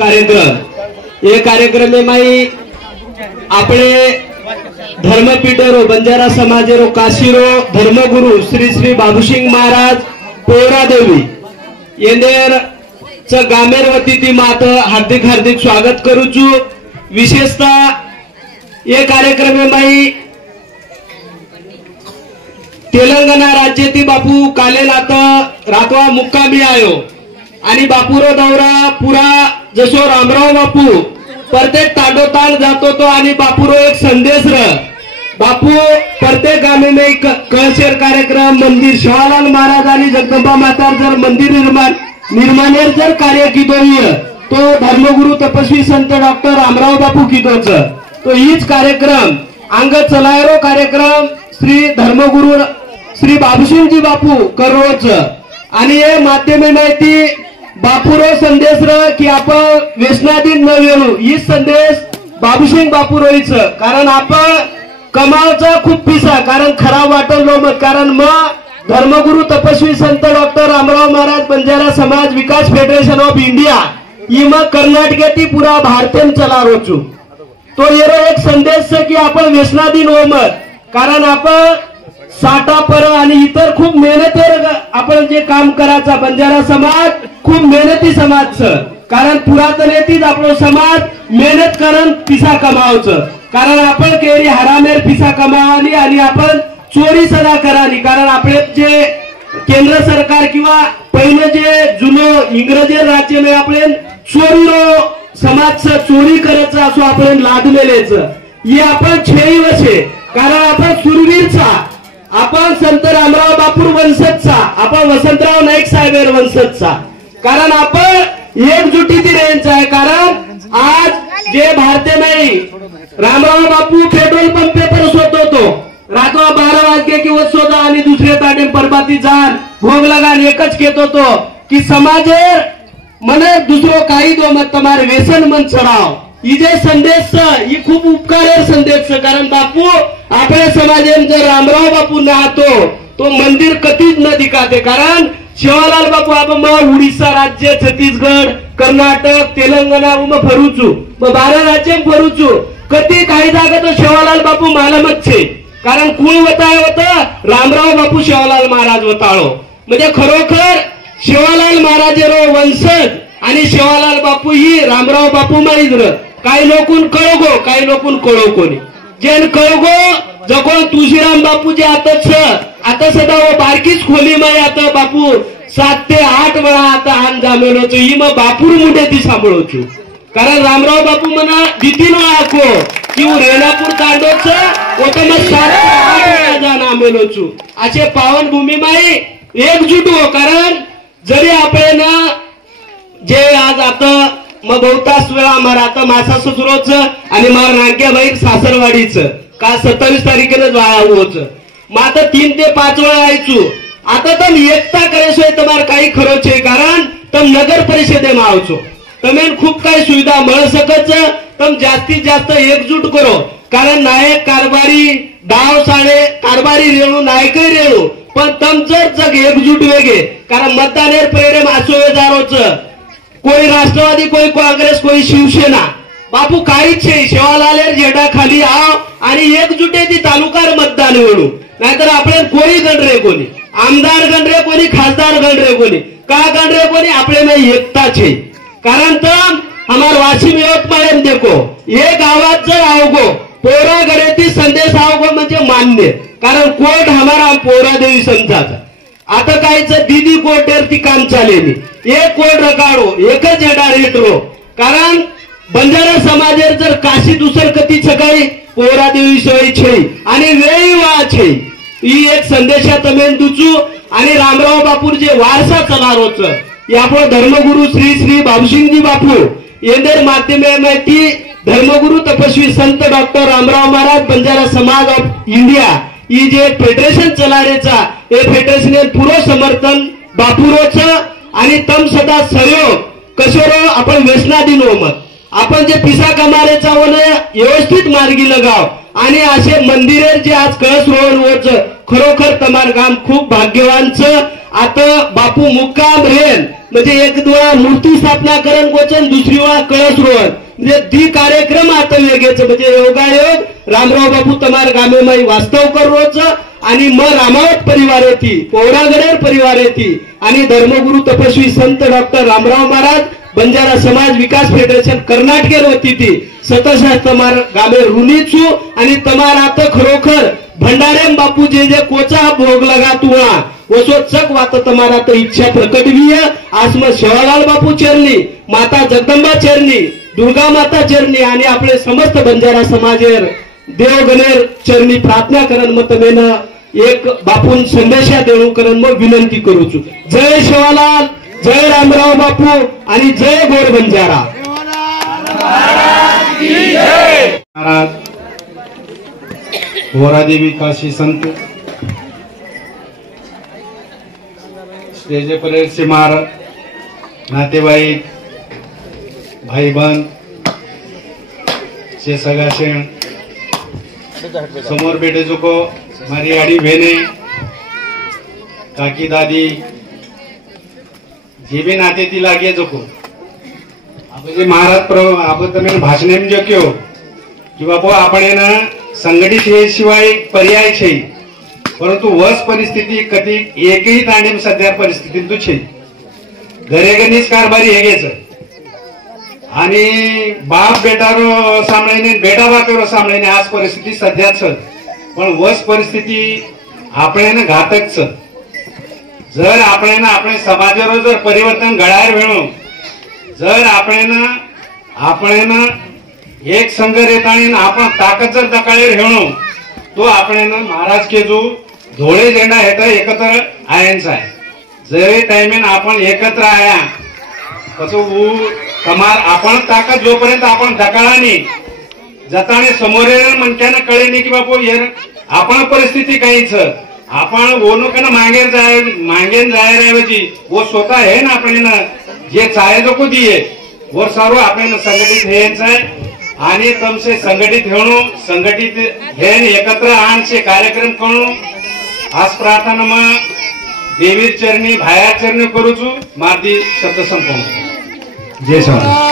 कार्यक्रम ये कार्यक्रम में माई अपने धर्मपीठरो बंजारा समाजेरो काशीरो धर्मगुरु श्री श्री बाबूसिंग महाराज पोरा देवी येंदेर च गामेर वतीती मात हार्दिक हार्दिक स्वागत करू छु। विशेषतः ये कार्यक्रम में माई तेलंगणा राज्यातील बापू कालेल आता रातवा मुक्कामी आयो आणि बापूरो दौरा पुरा जसो रामराव बापू प्रत्येक तांडोतांड जातो तो आणि बापूरो एक संदेश र बापू प्रत्येक गामे में कळशेर कार्यक्रम मंदिर शिवालाल महाराज आणि जगदंबा माता जर मंदिर निर्माणेर जर कार्य किदो तो धर्मगुरु तपस्वी संत डॉक्टर रामराव बापू किदोच तो हीच कार्यक्रम अंग चलायरो कार्यक्रम श्री धर्मगुरु श्री बाबूसिंगजी बापू करोच आणि हे माध्यमे माहिती बापूरो संदेश र की आपण व्यसनाधीन न वेळू ही संदेश बाबूसिंग बापू रोईच कारण आपण कमावचा खूप पिसा कारण खराब वाटलो मत कारण मग धर्मगुरु तपस्वी संत डॉक्टर रामराव महाराज बंजारा समाज विकास फेडरेशन ऑफ इंडिया ही मग कर्नाटकाती पुरा भारतीय चला रोचू तो येरो एक संदेश की आपण व्यसनाधीन हो मत कारण आपण साठा पर आणि इतर खूप मेहनतीवर आपण जे काम करायचा बंजारा समाज खूप मेहनती समाज कारण पुरातनेतीच आपलो समाज मेहनत करून पिसा कमावचं कारण आपण केरी हरामेर पिसा कमावानी आणि आपण चोरी सदा करानी कारण आपले जे केंद्र सरकार किंवा पहिले जे जुनो इंग्रजी राज्य में आपले चोरीरो समाज चोरी करायचं असो आपण लादलेलेच ही आपण छेई वशे कारण आपण सुरवीरचा आपण संत रामराव बापूर वंशजचा आपण वसंतराव नाईक साहेब वंशजचा कारण आपण एकजुटीती रेंचा आहे कारण आज जे भारतीय नाही रामराव बापू पेट्रोल पंप पर सोतो तो रातवा 12 वाजके किंवा सोदा आणि दुसरे ताटे परबाती जाण भोग लगान एकच घेतो तो की समाजेर मने दुसरो काही दो मत तुम्हारे व्यसन मन चढाव ही जे संदेश ही खूप उपकार संदेश कारण बापू आपल्या समाजेन जर रामराव बापू नाहतो तो मंदिर कधीच न दिखाते कारण शिवालाल बापू आपण उड़ीसा राज्य छत्तीसगढ़ कर्नाटक तेलंगणा फरूचू 12 राज्य फरूचू कधी काही जागा तो शिवालाल बापू मालमत छे कारण कोण वताय होता रामराव बापू शिवालाल महाराज वताळो म्हणजे खरोखर शिवालाल महाराजेरो वंशज आणि शिवालाल बापू ही रामराव बापू माहिद्र काही लोकून कळगो काही लोकून कळो कोणी जेन कळगो जकोण तुळशीराम बापू जे आता सदा वो बारकीच खोली मै आता बापू 7 ते 8 वेळा आता हान जामेलो ही मग बापूर मुंडे ती सांभाळोचू कारण रामराव बापू मना दितीनो आको कि रेणापूर तांडोच ओतम 7 ते 8 वेळा जाण आमेलोचू असे पावन भूमी माई एकजूट हो कारण जरी आपण जे आज आता मग बहुतास वेळा मारा आता मासा ससुरोच आणि मार नाग्या बाई सासरवाडीच का 27 तारखेला जावोच मग आता 3 ते 5 वेळा आयचू आता तम एकता करेसोय तुम्हार काही खरो छे कारण तम नगर परिषदे में आवचो तमेन खूप काही सुविधा मिळ सकच तम जास्तीत जास्त एकजूट करो कारण नायक कारभारी डाव साडे कारभारी रेणू नायक रेणू पण तम जर जग एकजूट वेगे कारण मतदानेर प्रेम असो जारोच कोई राष्ट्रवादी कोई काँग्रेस कोई शिवसेना बापू काहीच छे शिवालालेर झेंडा खाली आव आणि एकजुटे ती तालुकार मतदान वेळू नाहीतर आपण कोणी गणरे कोणी आमदार गणरे कोणी खासदार गणरे कोणी का गणरे कोणी आपले में एकता छे कारण तम हमार वाशिम यवतमाळ देखो ये गावात जर आवगो पोरा गणेती संदेश आवगो म्हणजे मान्य कारण कोर्ट हमारा पोरा देवी संताचा आता काहीच दीदी कोर्टेर ती काम चालेली एक कोर्ट रकाडो एकच झेंडा रेटरो कारण बंजारा समाजेर जर काशी दुसर कती सकाळी पोरा देवी सोयी छे आणि वेळी वा छे ही एक संदेशा तमेन दुचू आणि रामराव बापूर जे वारसा चलारोच यापो धर्मगुरु श्री श्री बाबूसिंगजी बापू येंदेर माध्यमे माहिती धर्मगुरु तपस्वी संत डॉक्टर रामराव महाराज बंजारा समाज ऑफ इंडिया ही जे फेडरेशन चलारेचा हे फेडरेशन पुरो समर्थन बापूरोच आणि तम सदा सहयोग कशोरो आपण व्यसनाधीन हो मत आपण जे पिसा कमारेचा वन व्यवस्थित मार्गी लगाव आणि असे मंदिरे जे आज कळस रोड खरोखर तमार गाम खूप भाग्यवानच आता बापू मुक्काम रेन म्हणजे एक वेळा मूर्ती स्थापना करण गोचन, दुसरी वेळा कळस रोहन म्हणजे दी कार्यक्रम आता वेगळेच म्हणजे योगायोग रामराव बापू तमार गामेमाई वास्तव कर रोज आणि मग रामावत परिवार येती, पौरागडेर परिवार येती आणि धर्मगुरु तपस्वी संत डॉक्टर रामराव महाराज बंजारा समाज विकास फेडरेशन कर्नाटकेर होती ती सतशा तमार गामे ऋणीचू आणि तमार आता खरोखर भंडारेम बापू जे जे कोचा भोग लगा तुआ वसो चक वात तमारा तो इच्छा प्रकटवीय आज मग शेवालाल बापू चरणी, माता जगदंबा चरणी, दुर्गा माता चरणी आणि आपले समस्त बंजारा समाजेर देव गणेर चरणी प्रार्थना करण मग तमेन एक बापून संदेशा देऊ करण मग विनंती करूचू. जय शेवालाल, जय रामराव बापू आणि जय गोर बंजारा. गोरादेवी काशी संत स्टेज पर सिमार नातेवाईक भाई बहन से सगा शेण समोर बेटे जुको मारी आड़ी बहने काकी दादी जे भी नाते ती लागे जुको आपण महाराज प्रभू आपण तुम्ही भाषण जो क्यों कि बापू आपण ना संघटित शिवाय पर्याय छे परंतु वस परिस्थिती कधी एकही तांडीम सध्या परिस्थितीत तू छे घरेगणीच कारभारी हेगेच आणि बाप बेटारो सांभाळणे बेटा बापेरो सांभाळणे आज परिस्थिती सध्याच पण वस परिस्थिती आपण घातकच. जर आपण आपल्या समाजावर जर परिवर्तन घडायला वेळो जर आपण एक संघ रेताणी आपण ताकद जर दकाळे हेणो तो आपण महाराज के जो धोळे झेंडा हेता एकत्र आयांचा आहे. जरी टाइमेन आपण एकत्र आया कसो कमाल आपण ताकद जोपर्यंत आपण दकाळानी जताने समोर मनक्यानं कळे नाही की बापू यार आपण परिस्थिती काहीच आपण ओनोकन मांगेन जायऐवजी वो स्वतः है ना आपण जे चाहे जो को दिए वो सर्व आपण संघटित हेच आहे आणि तुमसे संघटित होणो संघटित हेन एकत्र आणचे कार्यक्रम करू आज प्रार्थना मग देवी चरणी भाया चरणी करूचू मार्दी शब्द संपवू. जय स्वामी.